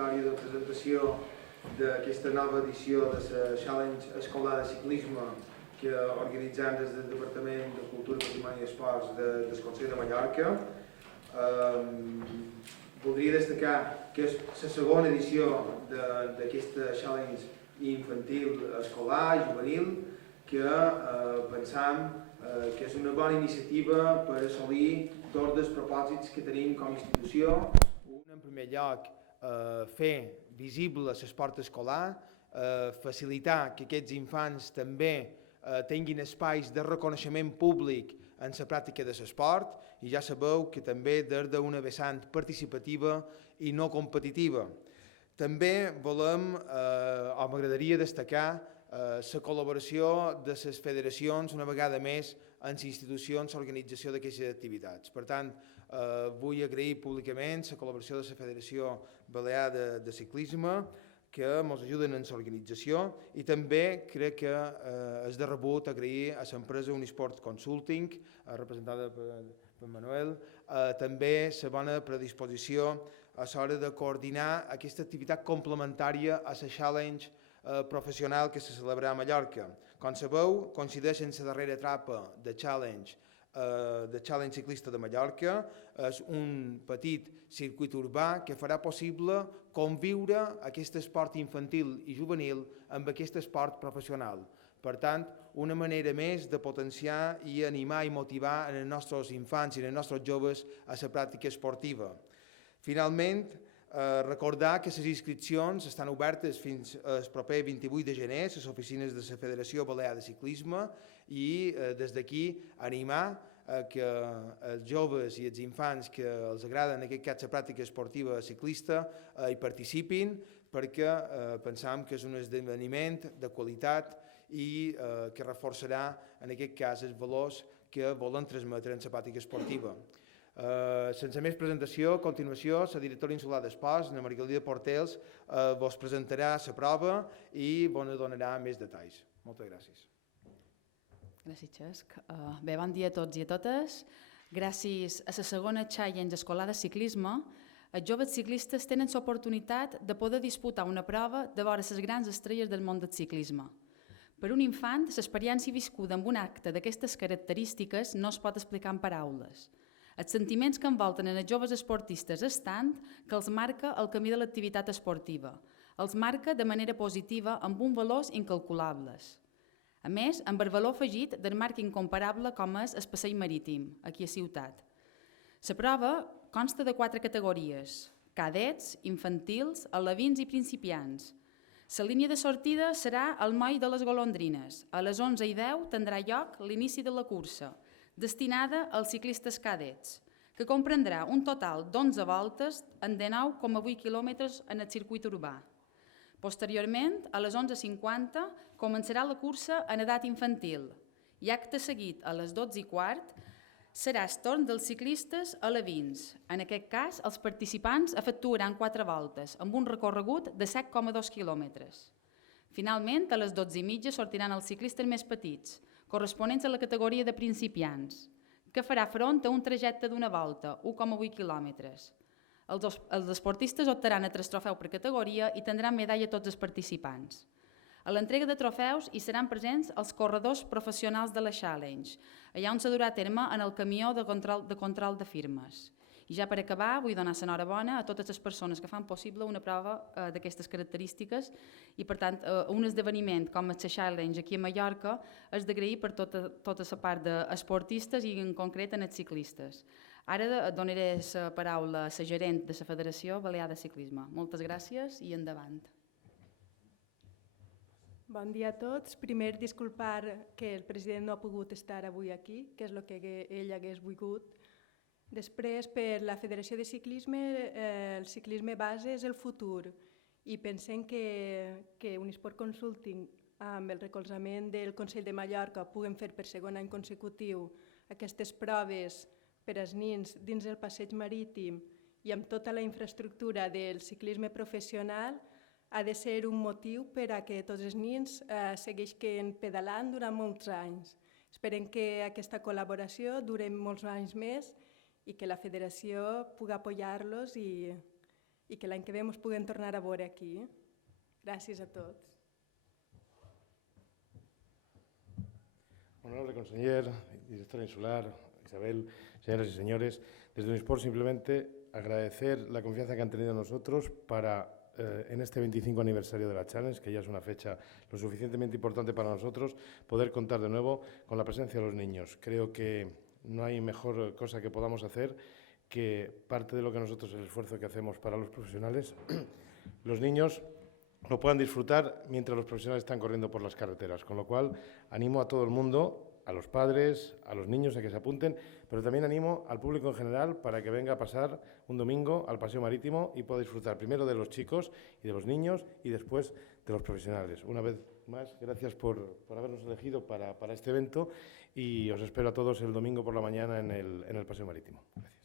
convocatòria de presentació d'aquesta nova edició de la Challenge Escolar de Ciclisme que organitzem des del Departament de Cultura, Patrimoni i Esports del Consell de Mallorca. Voldria destacar que és la segona edició d'aquesta Challenge infantil, escolar i juvenil, que pensam que és una bona iniciativa per assolir tots els propòsits que tenim com a institució. En primer lloc, fer visible l'esport escolar, facilitar que aquests infants també tinguin espais de reconeixement públic en la pràctica de l'esport, i ja sabeu que també des d'una vessant participativa i no competitiva. També volem, o m'agradaria destacar, la col·laboració de les federacions una vegada més en les institucions d'organització d'aquestes activitats. Per tant, vull agrair públicament la col·laboració de la Federació Balear de Ciclisme, que ens ajuden en l'organització, i també crec que és de rebut agrair a l'empresa Unisport Consulting, representada per Manuel, també la bona predisposició a l'hora de coordinar aquesta activitat complementària a la Challenge professional que se celebrarà a Mallorca. Com sabeu, coincideix en la darrera etapa de Challenge Ciclista de Mallorca. És un petit circuit urbà que farà possible conviure aquest esport infantil i juvenil amb aquest esport professional. Per tant, una manera més de potenciar i animar i motivar els nostres infants i els nostres joves a la pràctica esportiva. Finalment, recordar que les inscripcions estan obertes fins al proper 28 de gener a les oficines de la Federació Balear de Ciclisme, i des d'aquí animar que els joves i els infants que els agrada en aquest cas la pràctica esportiva ciclista hi participin, perquè pensam que és un esdeveniment de qualitat i que reforçarà en aquest cas els valors que volen transmetre en la pràctica esportiva. Sense més presentació, a continuació la directora insular d'Esports, la Margalida Portels, vos presentarà la prova i vos donarà més detalls. Moltes gràcies. Gràcies, Cesc. Bé, bon dia a tots i a totes. Gràcies a la segona Challenge Escolar de Ciclisme, els joves ciclistes tenen l'oportunitat de poder disputar una prova de vora les grans estrelles del món del ciclisme. Per un infant, l'experiència viscuda amb un acte d'aquestes característiques no es pot explicar en paraules. Els sentiments que envolten els joves esportistes és tant que els marca el camí de l'activitat esportiva. Els marca de manera positiva amb uns valors incalculables. A més, amb el valor afegit del marc incomparable com és el passeig marítim, aquí a Ciutat. La prova consta de 4 categories: cadets, infantils, alevins i principiants. La línia de sortida serà al moll de les Golondrines. A les 11:10 tindrà lloc l'inici de la cursa, destinada als ciclistes cadets, que comprendrà un total d'11 voltes en 19,8 quilòmetres en el circuit urbà. Posteriorment, a les 11:50, començarà la cursa en edat infantil i acte seguit, a les 12:15, serà el torn dels ciclistes alevins. En aquest cas, els participants efectuaran 4 voltes, amb un recorregut de 7,2 quilòmetres. Finalment, a les 12:30 sortiran els ciclistes més petits, corresponents a la categoria de principiants, que farà front a un trajecte d'una volta, 1,8 quilòmetres. Els esportistes optaran a 3 trofeus per categoria i tindran medalla a tots els participants. A l'entrega de trofeus hi seran presents els corredors professionals de la Challenge, allà on se durà a terme en el camió de control de firmes. I ja per acabar, vull donar l'enhorabona a totes les persones que fan possible una prova d'aquestes característiques i, per tant, un esdeveniment com el Challenge aquí a Mallorca és d'agrair per tota la part d'esportistes i en concret en els ciclistes. Ara donaré la paraula a la gerent de la Federació Balear de Ciclisme. Moltes gràcies i endavant. Bon dia a tots. Primer, disculpar que el president no ha pogut estar avui aquí, que és el que ell hagués volgut. Després, per la Federació de Ciclisme, el ciclisme base és el futur i pensem que Unisport Consulting, amb el recolzament del Consell de Mallorca, puguem fer per segon any consecutiu aquestes proves per als nens dins el passeig marítim i amb tota la infraestructura del ciclisme professional, ha de ser un motiu per a que tots els nens segueixin pedalant durant molts anys. Esperem que aquesta col·laboració duri molts anys més i que la federació pugui apoyar-los i i que l'any que ve ens puguem tornar a veure aquí. Gràcies a tots. Honorable conseller, directora insular, Isabel, señoras y señores, desde Unisport simplemente agradecer la confianza que han tenido en nosotros para, en este 25 aniversario de la Challenge, que ya es una fecha lo suficientemente importante para nosotros, poder contar de nuevo con la presencia de los niños. Creo que no hay mejor cosa que podamos hacer que parte de lo que nosotros, el esfuerzo que hacemos para los profesionales, los niños lo puedan disfrutar mientras los profesionales están corriendo por las carreteras. Con lo cual, animo a todo el mundo, a los padres, a los niños a que se apunten, pero también animo al público en general para que venga a pasar un domingo al Paseo Marítimo y pueda disfrutar primero de los chicos y de los niños y después de los profesionales. Una vez más, gracias por habernos elegido para este evento y os espero a todos el domingo por la mañana en el Paseo Marítimo. Gracias.